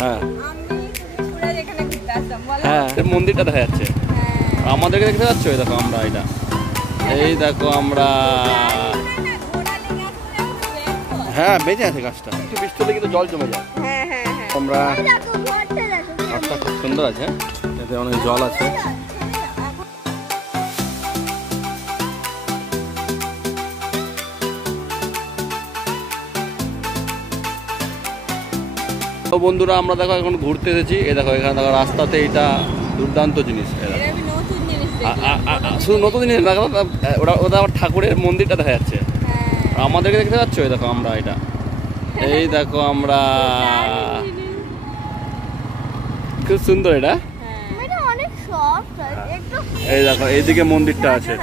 হ্যাঁ হ্যাঁ মন্দিরটা দেখা যাচ্ছে, আমাদেরকে দেখতে পাচ্ছ? এই দেখো আমরা এটা, এই দেখো আমরা, হ্যাঁ বেঁচে আছে গাছটা, একটু বৃষ্টি হলে কিন্তু জল জমে যায়। আমরা ঘরটা খুব সুন্দর আছে, এতে অনেক জল আছে। তো বন্ধুরা আমরা দেখো এখন ঘুরতে এসেছি, এ দেখো এখানে দেখো রাস্তাতে এটা দুর্দান্ত জিনিস, শুধু নতুন জিনিস দেখো, ওটা আবার ঠাকুরের মন্দিরটা দেখা যাচ্ছে, আমাদেরকে দেখতে পাচ্ছ? এই দেখো আমরা এটা, এই দেখো আমরা, খুব সুন্দর এটা। এই দেখো এইদিকে মন্দিরটা আছে,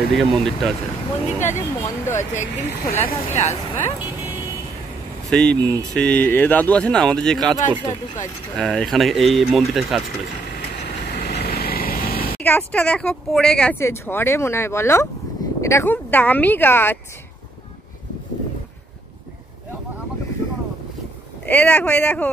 এইদিকে মন্দিরটা আছে, মন্দিরটা যে বন্ধ আছে, একদিন খোলা থাকলে আসবে। সেই সেই এ দাদু আছে না আমাদের যে কাজ করতো, হ্যাঁ এখানে এই মন্দিরটায় কাজ করেছে। গাছটা দেখো পড়ে গেছে ঝড়ে মনে হয়, বলো? এটা খুব দামি গাছ। এই দেখো এই দেখো,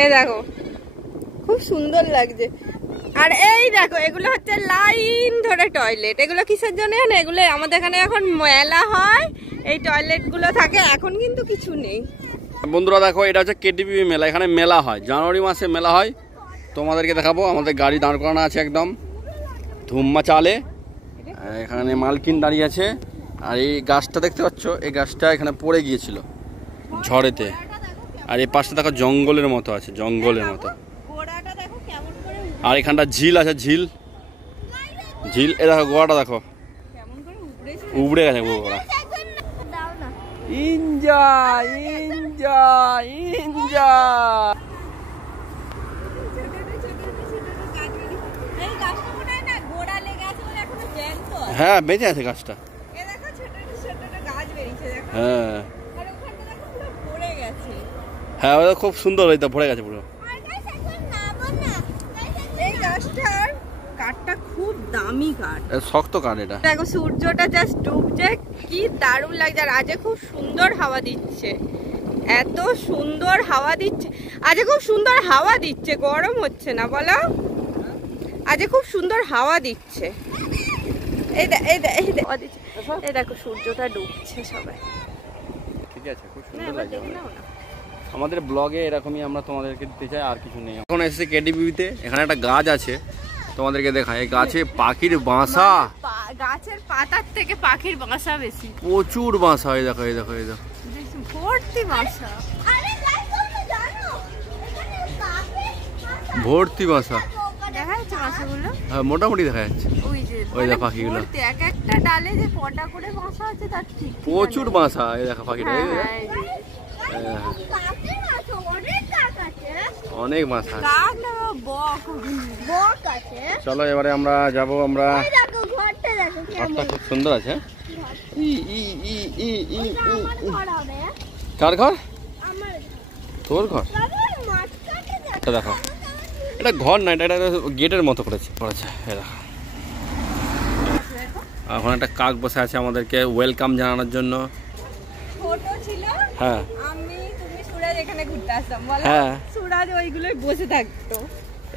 এই দেখো খুব সুন্দর লাগছে। আর এই দেখো এগুলো হচ্ছে লাইন ধরে টয়লেট, এগুলো কিসের জন্য জানো? এগুলো আমাদের এখানে এখন মেলা হয়, এই টয়লেট গুলো থাকে, এখন কিন্তু কিছু নেই। বন্ধুরা দেখো এটা হচ্ছে কেটিপি মেলা, এখানে মেলা হয়, জানুয়ারি মাসে মেলা হয়। তোমাদেরকে দেখাবো, আমাদের গাড়ি দাঁড় করানো আছে একদম ধুম্মা চালে, এখানে মালকিন দাঁড়িয়ে আছে। আর এই গাছটা দেখতে পাচ্ছ, এই গাছটা এখানে পড়ে গিয়েছিল ঝড়েতে। আর এই পাশটা দেখো জঙ্গলের মতো আছে, জঙ্গলের মতো। আর এখানটা ঝিল আছে, ঝিল ঝিল, এ দেখো গোয়াটা দেখো উবড়ে গেছে গোয়া। Enjoy enjoy enjoy. হ্যাঁ বেঁচে আছে গাছটা, হ্যাঁ হ্যাঁ ওটা খুব সুন্দর, ওই তো ভরে গেছে পুরো। এই গাছটার কাঠটা খুব দামি কাঠ, শক্ত কাঠ এটা। দেখো সূর্যটা জাস্ট ডুবছে, কি দারুণ লাগছে। আর আজ খুব সুন্দর হাওয়া দিচ্ছে, এত সুন্দর হাওয়া দিচ্ছে, আজ খুব সুন্দর হাওয়া দিচ্ছে, গরম হচ্ছে না বলো? আজ খুব সুন্দর হাওয়া দিচ্ছে। এই দেখো সূর্যটা ডুবছে, সবাই ঠিক আছে, খুব সুন্দর লাগছে। আমাদের ব্লগে এরকমই আমরা তোমাদেরকে দিতে চাই, আর কিছু নেই। এখন এসেছে কেটিপিতে, এখানে একটা গাছ আছে, তোমাদেরকে দেখায়। এই গাছে পাখির বাসা, গাছের পাতার থেকে পাখির বাসা বেশি, প্রচুর বাসা। এই দেখো এই দেখো এই দেখো ভর্তি বাসা, ভর্তি বাসা। দেখা যাচ্ছে বাসাগুলো? হ্যাঁ মোটামুটি দেখা যাচ্ছে, ওই দেখো পাখিগুলো, এক একটা ডালে যে কটা করে বাসা আছে তার ঠিক প্রচুর বাসা। এই দেখো পাখিটা, অনেক বাসা। চলো এবারে আমরা যাবো, আমরা ঘরটা খুব সুন্দর আছে। কার ঘর? তোর ঘর? দেখো এটা ঘর না, এটা গেটের মতো করেছে। এখন একটা কাক বসে আছে আমাদেরকে ওয়েলকাম জানানোর জন্য। হ্যাঁ হ্যাঁ বসে থাকতো।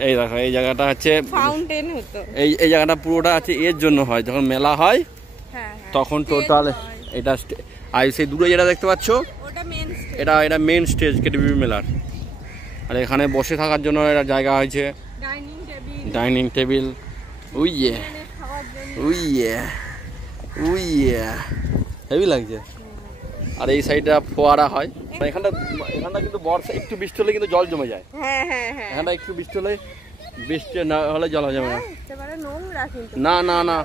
এই দেখো এই জায়গাটা হচ্ছে ফাউন্টেন হতো, এই জায়গাটা পুরোটা আছে এর জন্য হয়, যখন মেলা হয় তখন টোটাল এটা। আর সেই দূরে যেটা দেখতে পাচ্ছ এটা মেন স্টেজ কেটিপি মেলার। আর এখানে বসে থাকার জন্য একটা জায়গা হয়েছে, ডাইনিং টেবিল। উইয়ে উইয়ে উইয়ে, হেভি লাগছে। আর এই সাইডটা ফোয়ারা হয়, এখানটা কিন্তু বর্ষা একটু বৃষ্টি হলে কিন্তু জল জমে যায়। এখানটা একটু বৃষ্টি হলে, বৃষ্টি না হলে জল জমে না। না না না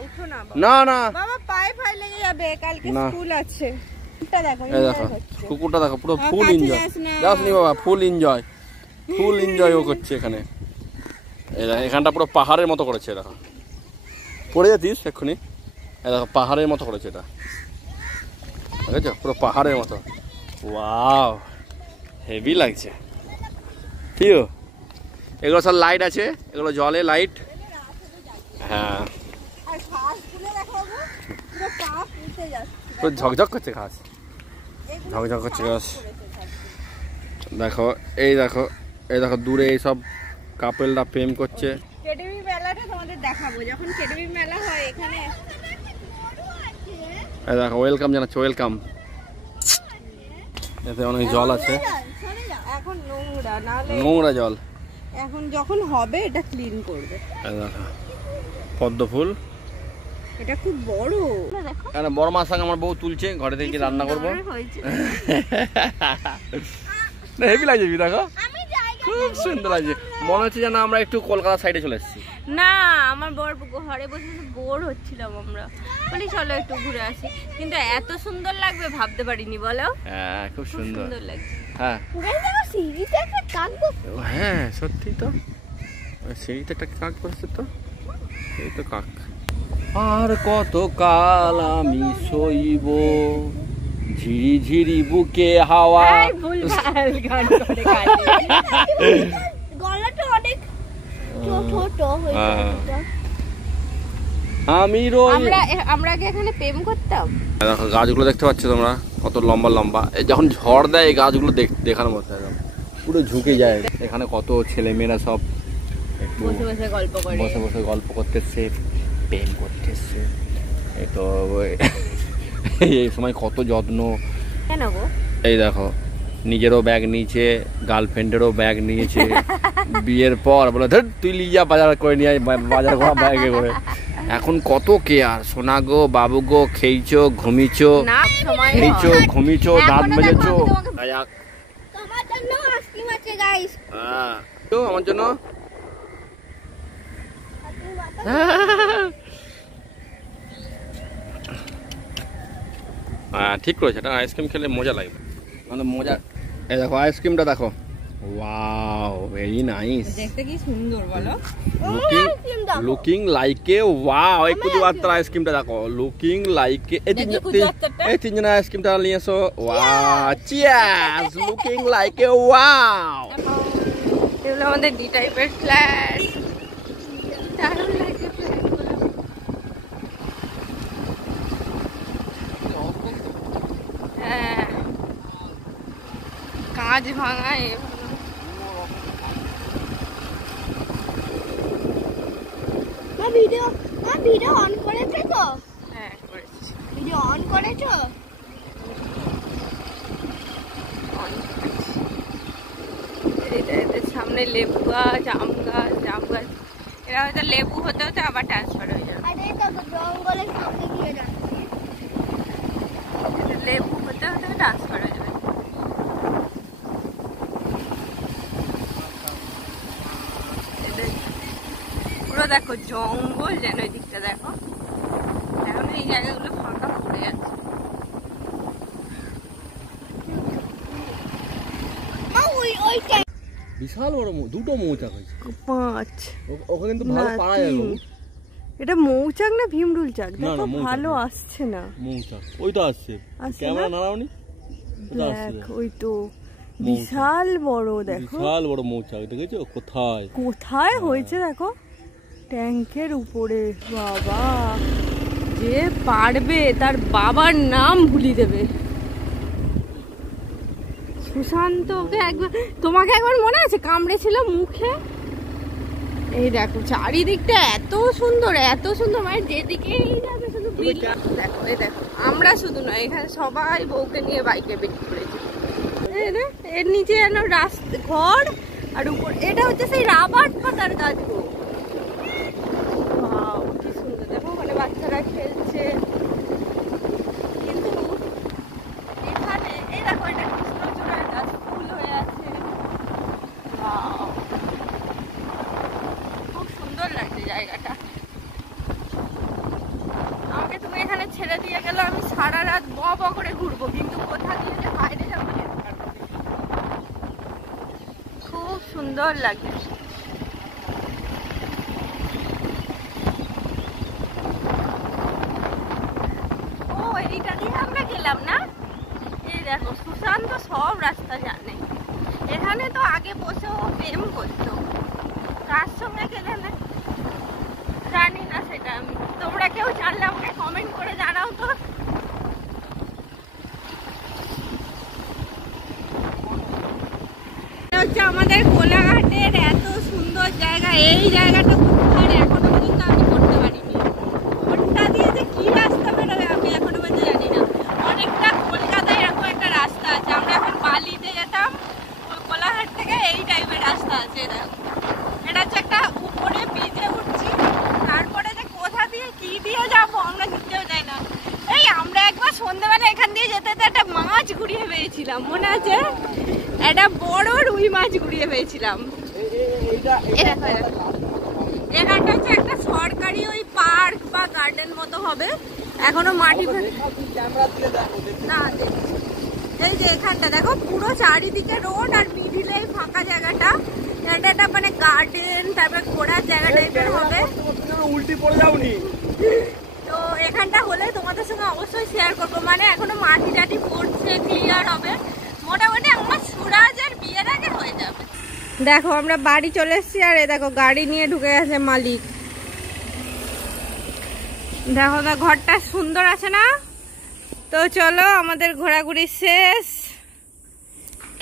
না না স্কুল আছে। দেখো কুকুরটা দেখো পুরো ফুল এনজয়, যাসনি বাবা, ফুল এনজয়, ফুল এনজয় ও করছে এখানে। এখানটা পুরো পাহাড়ের মতো করেছে, দেখো পড়ে যাচ্ছিস এক্ষুনি। দেখো পাহাড়ের মতো করেছে এটা, ঠিক আছে, পুরো পাহাড়ের মতো। ওয়াও। হেভি লাগছে প্রিয়। এগুলো সব লাইট আছে, এগুলো জলে লাইট। হ্যাঁ তো ঝকঝক করছে ঘাস, ঝকঝক করছে ঘাস। দেখো এই দেখো, এই দেখো দূরে এই সব কাপেলরা প্রেম করছে। কেডিবি মেলাটা তোমাদের দেখাবো যখন কেডিবি মেলা হয় এখানে। এই দেখো ওয়েলকাম জানাচ্ছে, ওয়েলকাম। এতে অনেক জল আছে, এখন নোংরা, নালে নোংরা জল। এখন যখন হবে এটা ক্লিন করবে। এই দেখো পদ্ম ফুল, এটা খুব বড়। দেখো এখানে বড় মাছ আমার বউ তুলছে, ঘরে থেকে রান্না করবো। হেভি লাগছে, দেখো খুব সুন্দর লাগছে। মনে হচ্ছে যেন আমরা একটু কলকাতা সাইডে চলে এসেছি। না আমার বড় ঘরে বসে বোর হচ্ছিলাম, আমরা বলি চলো একটু ঘুরে আসি, কিন্তু এত সুন্দর লাগবে ভাবতে পারিনি। বলো হ্যাঁ খুব সুন্দর লাগছে। হ্যাঁ হ্যাঁ সত্যি তো, সিঁড়িতে একটা কাক বসছে তো, এই তো কাক। আর কত কাল আমি সইব ঝিরি ঝিরি বুকে হাওয়া। আমি আমরা আগে এখানে প্রেম করতাম। দেখো গাছগুলো দেখতে পাচ্ছ তোমরা কত লম্বা লম্বা, যখন ঝড় দেয় এই গাছগুলো দেখার মতো একদম পুরো ঝুঁকে যায়। এখানে কত ছেলে মেয়েরা সব বসে বসে গল্প করে, বসে বসে গল্প করতেছে, প্রেম করতেছে। এই তো এই সময় কত যত্ন। কেন গো? এই দেখো নিজেরও ব্যাগ নিয়েছে, গার্লফ্রেন্ডেরও ব্যাগ নিয়েছে। বিয়ের পর বলে ধর তুই লিজা বাজার করে নিয়ে আয়, বাজার করা ব্যাগে করে। এখন কত কেয়ার, সোনা গো বাবু গো, খেয়েছো ঘুমিয়েছো, খেয়েছো ঘুমিয়েছো, দাঁত মেজেছো। আমার জন্য হ্যাঁ ঠিক করেছে, এটা আইসক্রিম খেলে মজা লাগবে, মানে মজা। এই দেখো আইসক্রিমটা দেখো, ওয়াও ভেরি নাইস। দেখতে কি সুন্দর বলো, লুকিং লাইক এ ওয়াও। এই কুজুয়াত্রা আইসক্রিমটা দেখো, লুকিং লাইক এ। এই তিনজনের আইসক্রিমটা নিয়ে এসো। Wow cheers, looking like a wow. এগুলো আমাদের ডি টাইপের ফ্ল্যাট, দারুণ লাগছে ফ্ল্যাটগুলো। হ্যাঁ কাঁচ ভাঙা। ভিডিও অন করেছো তো? হ্যাঁ করেছি। ভিডিও অন করেছো? সামনে লেবু গাছ, আম গাছ, জাম গাছ। এরা হয়তো লেবু হতে হতে আবার ট্রান্সফার হয়ে যাবে। জঙ্গলের সামনে দিয়ে যাচ্ছে, লেবু হতে হতে ট্রান্সফার হয়ে যাবে। পুরো দেখো জঙ্গল যেন, এই দিকটা দেখো, এখন এই জায়গাগুলো ফাঁকা পড়ে আছে। বিশাল বড় দুটো মৌচাক হয়েছে, 5 ওখানে কিন্তু ভালো পারা যাবে। এটা মৌচাক না ভীমরুল চাক? দেখো ভালো আসছে না মৌচাক, ওই তো আসছে, ক্যামেরা নাড়াওনি? দেখ ওই তো বিশাল বড়, দেখো বিশাল বড় মৌচাক, দেখেছো? কোথায় কোথায় হয়েছে দেখো, ট্যাঙ্কের উপরে। বাবা যে পারবে তার বাবার নাম ভুলিয়ে দেবে। সুশান্তকে একবার, তোমাকে একবার মনে আছে কামড়েছিল মুখে? এই দেখো চারিদিকটা এত সুন্দর, এত সুন্দর, মানে যেদিকেই যাবে শুধু দেখো। এই দেখো আমরা শুধু নয়, এখানে সবাই বউকে নিয়ে বাইকে বেরিয়ে পড়েছে। এর নিচে যেন রাস্তা, ঘর, আর উপর এটা হচ্ছে সেই রাবার পাতার গাছ গো। কি সুন্দর দেখো, মানে বাচ্চারা খেলছে। কিন্তু এখানে এই দেখো, এটা কৃষ্ণচূড়ার গাছ, ফুল হয়ে আছে। খুব সুন্দর লাগছে জায়গাটা। আমাকে তুমি এখানে ছেড়ে দিয়ে গেলে আমি সারা রাত ব করে ঘুরবো, কিন্তু কোথা দিয়ে যে বাইরে যাবো যেতে পারবো। খুব সুন্দর লাগে। ও এইটা দিয়ে আমরা গেলাম না? এই দেখো সুশান্ত সব রাস্তা জানে। এখানে তো আগে বসেও প্রেম করতো, কার সঙ্গে কে জানে, জানি না সেটা আমি। তোমরা কেউ জানলে আমাকে কমেন্ট করে জানাও তো। হচ্ছে আমাদের কোলাঘাটের এত সুন্দর জায়গা, এই জায়গাটা কোথায় এখনো পর্যন্ত আমি করতে পারিনি। ওটা দিয়ে যে কি রাস্তা বেরোবে আমি এখনো পর্যন্ত জানি না। অনেকটা কলকাতায় এরকম একটা রাস্তা আছে, আমরা এখন বালিতে যেতাম, ওই কোলাঘাট থেকে এই টাইপের রাস্তা আছে। এটা হচ্ছে একটা উপরে ব্রিজে উঠছি, তারপরে যে কোথা দিয়ে কি দিয়ে যাবো আমরা নিজেও যাই না। এই আমরা একবার সন্ধ্যেবেলা এখান দিয়ে যেতে যেতে একটা মাছ ঘুরিয়ে পেয়েছিলাম, মনে আছে? একটা বড় রুই মাছ ঘুরিয়ে পেয়েছিলাম। এখানটা হচ্ছে একটা সরকারি ওই পার্ক বা গার্ডেন মতো হবে, এখনো মাটি না। এই যে এখানটা দেখো পুরো চারিদিকে রোড আর মিডিলে ফাঁকা জায়গাটা, এটা একটা মানে গার্ডেন, তারপরে ঘোরার জায়গা টাইপের হবে। উল্টি পড়ে যাওনি তো এখানটা হলে তোমাদের সঙ্গে অবশ্যই শেয়ার করবো, মানে এখনো মাটি টাটি পড়ছে, ক্লিয়ার হবে। মোটামুটি আমার সুরাজের বিয়ের আগে হয়ে যাবে। দেখো আমরা বাড়ি চলে এসেছি, আর দেখো গাড়ি নিয়ে ঢুকে গেছে মালিক। দেখো না ঘরটা সুন্দর আছে না? তো চলো আমাদের ঘোরাঘুরি শেষ।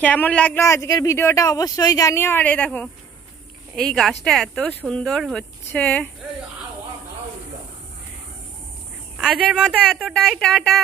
কেমন লাগলো আজকের ভিডিওটা অবশ্যই জানিও। আর এই দেখো এই গাছটা এত সুন্দর হচ্ছে। আজকের মতো এতটাই, টাটা।